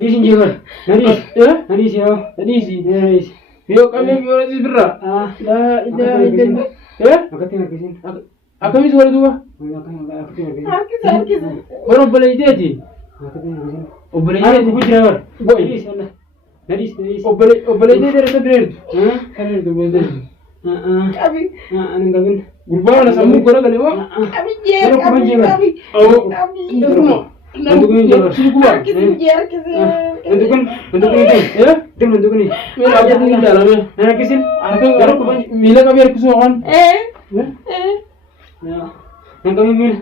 Nadis injil. Nadis. Ya? Nadis ya. Nadis. Nadis. Yo kami biar di berra. La ida. Ya? Akatin akisin. Akami suara dua. Akatin akisin. Orang boleh jadi. Akatin akisin. Oh boleh jadi bujur. Boy. Nadis. Nadis. Oh boleh jadi ada bener. Bener tu boleh. Kami. Anu kami. Gurbana samu kora kali wah. Kami jer. Kami. Oh. Kami. Bentuknya jelas gua. Bentuknya itu, ya? Bentuknya ini. Mila aja di dalamnya. Nah, kisin. Kalau Mila kami harus kesukaan. Ya. Yang kami Mila.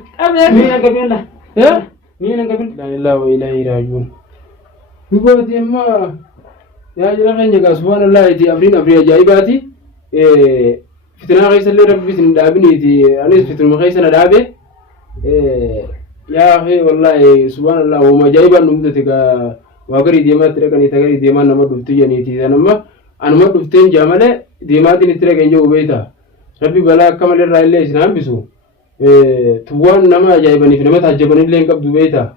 Mila kami lah. Ya? Mila kami. La ilaha wa ilahi rajiun. Lupa dia mah. Ya jelas kan jaga subhanallah itu abrin ajaibati. Fitnah kaisa le rabbi fitin dabini itu. Anis fitnah kaisa dabe. Ya akhi wallahi subhanallah wa majaiban numdati ka wagari dema tere kan itagari dema nama duftu yani ti nama anama duften jamale dema tin tere kan jo ubeta rabbi bala kamale raile islam bisu tuwan nama ajaibani fi nama tajabani len kab dubeta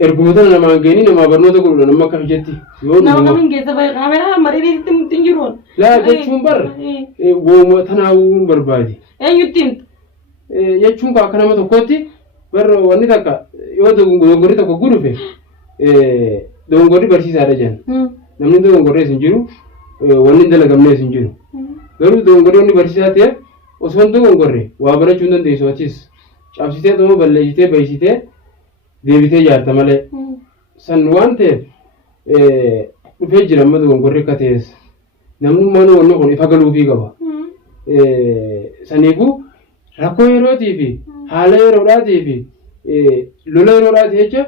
ergumutan nama geni nama barno to gulu nama ka jetti yo nama kamin gesa bay kamera mariri tinjiron la gachumbar wo tanawu barbadi yutin yachunga kana to koti Baru wanita kak, yo dongori tak guru fe, dongori bersih ada jan. Namanya dongori senjuru, wanita lagamnya senjuru. Baru dongori ini bersih ada, osman dongori, wabara cundan deh soacis. Abisnya tu balai jite, bayi jite, devite jar tamale. Sanwan te, ufejira madu dongori kates. Namun manu wanu koni fagalupi kaba. Saniku, rakoiro TV. Haala yeroodhaatii fi lola yeroodhaati jecha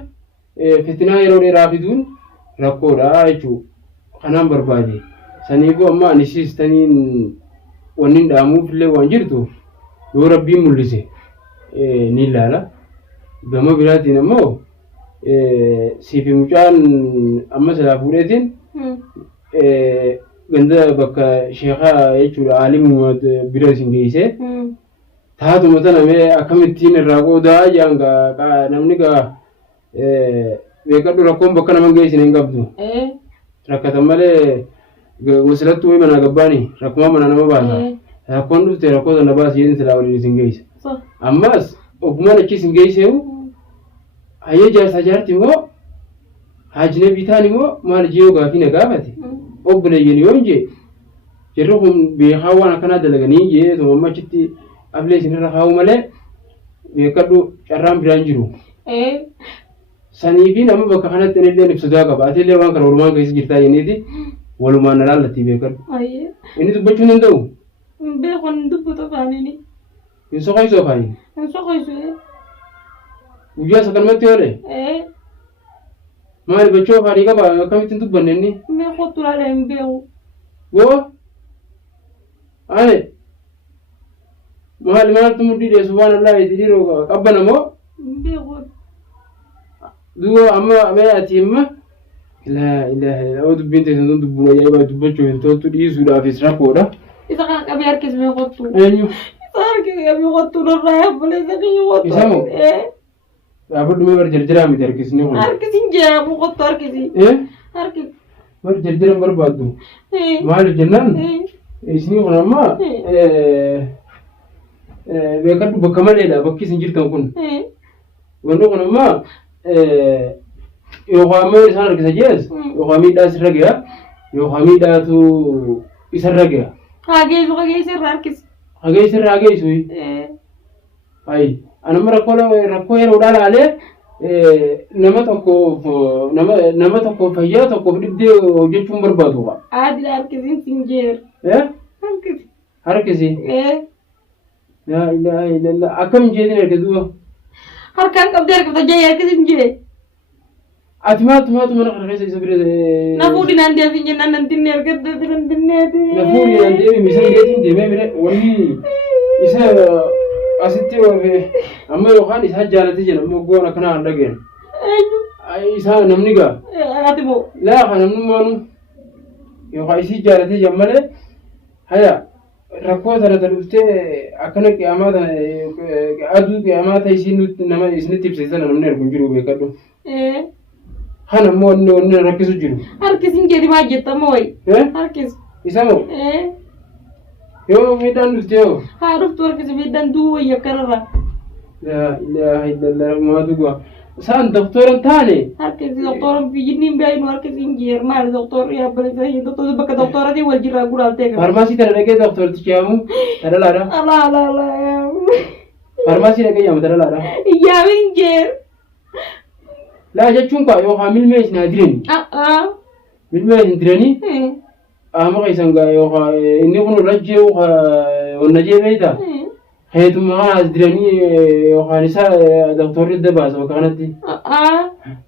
fitinaa yeroo dheeraa fiduun rakkoodha jechuudha. Kanaan barbaade. Saniifuu amma ani siistaniin wanni dhaamuuf illee waan jirtu yoo rabbiin mul'ise ni ilaala. Gama biraatiin ammoo siifi mucaan amma silaa fuudheetiin ganda bakka sheekaa jechuudha aalimu bira isin geessee. Taatu mata namee akkamittiin irraa qoodaa jaanga namni gaa beekadhu rakkoon bakka nama geessine hin qabdu. Rakkatan malee wasilattuu wayii manaa gabbaanii rakkuma mana nama baasa. Rakkoon dhufte rakkoo sana baasi jedhin silaa waliin isin geessa. Ammas ofumaan achi isin geesseewu hayyee jaarsaa jaarti immoo haajine bitaan immoo maal jiyoo gaafii na gaafate obboleeyyan yoo hin jee jarri kun beekaa waan akkanaa dalaganii jee tumamma achitti Ablee sinirra kaa'u malee beekadhu carraan biraan jiru. Sanii fi nama bakka kanatti illee ibsataa qaba. Ati illee waan kana walumaan keessa jirtaa jenneeti walumaan na laallatti beekadhu. Inni dubbachuu hin danda'u. Beekon dubbatu afaanini. Hin soqoisu afaanini. Hin soqoisu. Guyyaa isa kanumatti oole. Maali bachoo afaanii qaba akkamittiin dubbanne inni. Beekoo turaalee hin beeku. Goo? Aane. Maal tumudi de subhanallah idiro qabbana mo beeku duo amma me atimma la ilaha illa allah dubbinte sun dubbu ya ba dubbacho ento tu disu da fis rakoda isa kan kabe arkes me qottu enyu isa arkes me qottu no raya bole zakin qottu isamo abdu me bar jarjara mi tarkis ni ko arkes inja bu qottu arkes arkes bar jarjara bar badu mal jannan isni ko amma beekadhu bakka maleedha bakki isin jirtan kun wanni kun amma yookaan ammoo isaan harkisa jees yookaan miidhaa isirra gaha yookaan miidhaatu isarra gaha. Hageessu harkisa. Hageessirra hageessu. Ayi anamma rakkoo yeroodhaa laalee nama tokko fayyaa tokkoof dhibdee hojjechuun barbaadu qaba. Aadila harkisiin sinjeer. Harkisi. Harkisi. La ilaha illallah akkam jeetin harkisu. Harkaan qabdee harkifta jee harkisin jee. Ati maatu mana kana keessa isa bira. Nafuudhi naan deebiin jennaan nan dinne argadde nan dinneeti. Nafuudhi naan deebiin misaan deetiin deemee bira wanni isa asitti amma yookaan isa jaalate jedha ammoo goona kana hin dhageen. Isa namni gaa. Ati moo. Laafa namni maanu yookaan isi jaalate jedha malee haya rakkoo sana dhuftee akkana qiyaamaa aduu qiyaamaa ta'e isin nama isinitti ibsisan namni argu jiru beekadhu. Hana mo ne rakkisu jiru. Harkisin jedhi maa jetta mooyi. Harkis. Isa moo? Yoo midhaan dhufte yoo? Haa dhuftu harkisi midhaan duwwayya kanarra. La ilaha illallah maatu gua. Saan doktoran taane? Harkisi doktoran biyyiin baay'inu harkisin jeer maali doktorri yaabbalisa hin doktorri bakka doktorati wal jirraa guraaltee gaba. Farmaasii tana dhaqee doktortichi yaamu tana laadha. Ala. Farmaasii dhaqee yaamu tana laadha. Yaamin jeer. La jechuun kaa yoo milmee isin haa dirani. Milmee isin dirani. Ama kaisan gaa yoo inni kun rajjee onna jee beeyta. Heetuma as dirani yoo isa doktorri dabaasa bakka kanatti.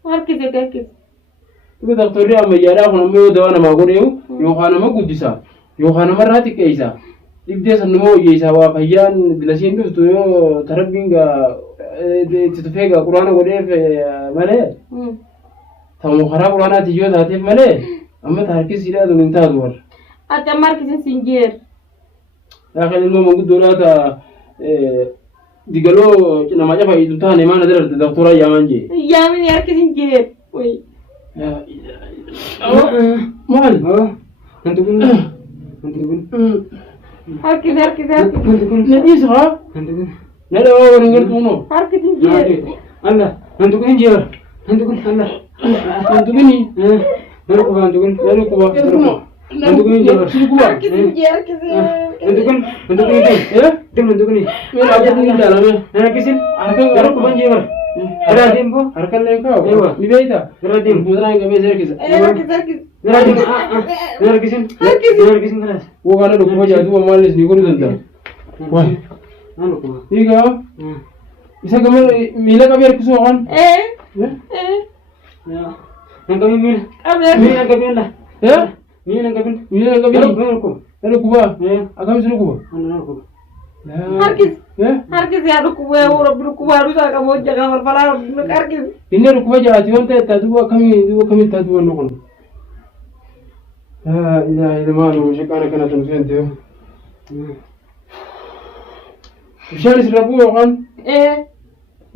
Harkise. Ibu doktorri ammayyaadhaa kun ammoo yoo dawaa namaa godheewu yookaan nama guddisa yookaan namarraa xiqqeessa. Dhibdee san nama hojjeessa waa fayyaan dilasiin dhuftu yoo tarabbiin gaa itti tufee gaa quraana godheef malee ta'u karaa quraanaati yoo taateef malee amma harkisiidhaa tun hin taatu warra. Ati amma harkise sinjeer. Laakiin ilmoo manguddoodhaa ta'a digaloo nama cafa itti taane maana dararte doktora yaaman jee. Yaamin harkisin jeer. Maal? Hantu kun. Harkise. Nadhiisa haa? Hantu kun. Nadha waa waliin galtuunoo. Harkisin jeer. Allah, hantu kun jeer. Hantu kun Allah. Hantu kuni. Naru kuba hantu kun. Naru kuba. Hantu kun jeer. Harkisin jeer. Hantu kun jeer. Dem hantu kun. Meel ajjatu ni jaalame. Harkisin. Harkan Naru kuba jeer. Gara dem bo. harkan leen kaa'u. Ewa. Ni beeyta. Gara dem. Buusaa hin qabee seerkisa. Harkise. Gara dem. Harkisin. Harkisin kanas. Wogaana dhukkuba jaatu maallis ni godhuu danda'a. Waay. Naru kuba. Hiikaa isa gama miila qabee harkisuu waan. Nangkapin mil. Mil nangkapin lah. Mil nangkapin. Miila hin qabee. Naru kuba. Dhukkuba. Akkamitti dhukkuba? Naru kuba. Harkise yaa dhukkuba isaa qabu hojjeta marfalaa harkise. Inni dhukkuba jaati waan ta'eef duuba akkamitti taatu waan noqon. Ilmaan shaqaana kana tun seente. Bishaan isirra bu'u yookaan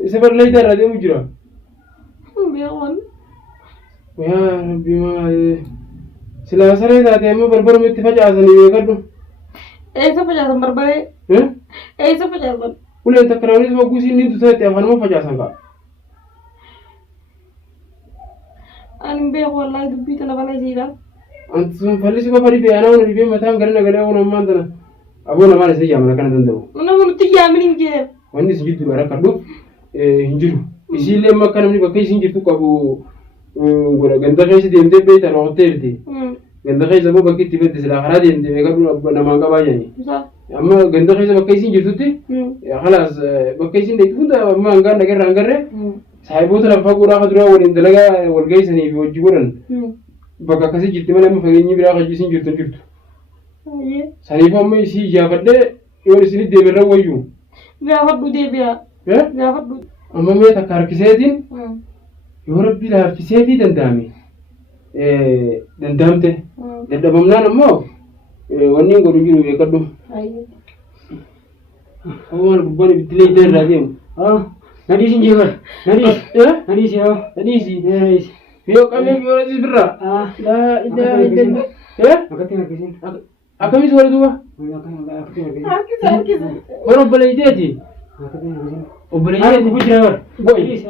isa barleeyta irraa deemu jira. Beekoon. Yaa rabbi maali. Silaa saree taate ammoo barbaruma itti facaasanii beekadhu. Eessa facaasan barbaree? Eessa facaasan? Uleen takka namnis bogguu siin ni tuteetti afaanuma facaasan ka'a. Ani beeku wallaahi dubbii tana balleessiidha. Anti sun fallisi qofa dhibee anaa hunda dhibee mataan gara nagalee kun ammaan tana. Aboo namaan isa jaamana kana danda'u. Nama nuti yaamin hin jeer. Wanni isin jirtu dha rakkadhuuf hin jiru. Isiillee amma akka namni bakka isin jirtu qabu godha ganda keessa deemtee beektan hoteelti. Ganda keessa immoo bakki itti fedde silaa karaa deemtee beekadhu namaan qabaa jedhani. Amma ganda keessa bakka isin jirtutti halaas bakka isin deemtu hunda amma hangaan dhagarra hangarre saayiboota lafa godhaa duraa waliin dalagaa wal geessanii fi hojii godhan bakka akkasii jirti malee amma fageenyi biraa hojii isin jirtu jirtu. Saniif amma isii ijaafadhee yoo isin deebiirra wayyuu. Gaafadhu deebi'a. Gaafadhu. Amma mee takka harkiseetiin yoo rabbi laaffiseetii danda'ame danda'amte dadhabamnaan ammoo wanni hin godhu jiru beekadhu. Waan gubbaan ibiddilee itti irraa deemu. Nadis inji bar. Nadis ya. Nadis. Yoo qabee yoo nadis birraa. Laa ilaaha illallah. Makati harkisin. Akkamitti wal duuba? Harkise. Waan obboleeyteeti. Obboleeyteeti bujjira bar. Go'i.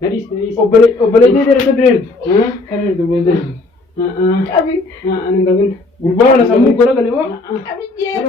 Nadis. Obboleeyteeti irra bineeltu. Kan obboleeyteeti. Qabi. Ani gabin. Gurbaan sammuu godha galee moo? Qabi jeer.